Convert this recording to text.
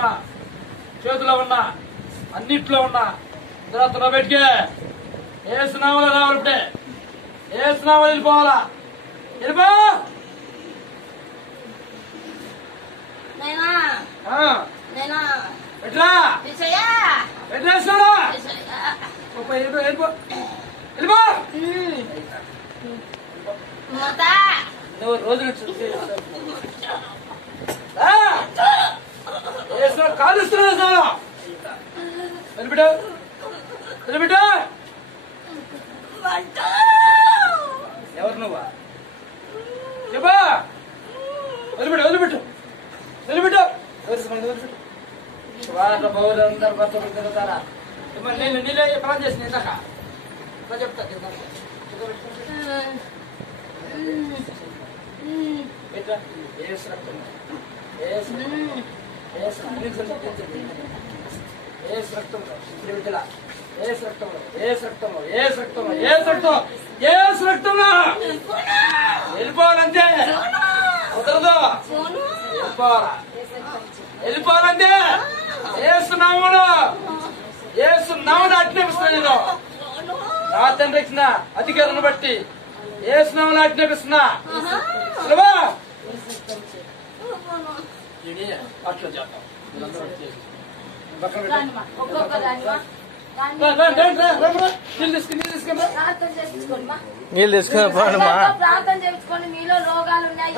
ఉన్నా, చేతిలో ఉన్నా, అన్నిట్లో ఉన్నా తర్వాత బయటికి ఏసునామలో రావాలి. ఇప్పుడే ఏసునామలో వెళ్ళిపోవాలా. వెళ్ళిపో. ఎట్లా ఎట్లేస్తాడా? వెళ్ళిపో వెళ్ళిపో వెళ్ళిపో. నువ్వు రోజులు కాలుస్తున్నా వెళ్ళిపెట్టు వెళ్ళిపెట్టు. ఎవరు నువ్వా? చెప్పా. వదిలిపెట్టు వదిలిపెట్టు వదిలిపెట్టు వదిలిపెట్టు. వాళ్ళ బౌలు అందరు భర్తలు తిరుగుతారా? నీళ్ళు నీళ్ళే ప్లాన్ చేసిన ఇందాక చెప్తా. వెళ్ళిపోవాలంటే కుదరదు. వెళ్ళిపోవాలా వెళ్ళిపోవాలంటే ఏసునామములో ఏసునామములో ఆజ్ఞాపిస్తున్నా. నేను నా తండ్రి ఇచ్చిన అధికారాన్ని బట్టి ఏసునామములో ఆజ్ఞాపిస్తున్నా. అట్లా చేద్దాం. నీళ్ళు తీసుకుని పోండమ్మా. ప్రార్థన చేయించుకోండి. మీలో రోగాలు ఉన్నాయి.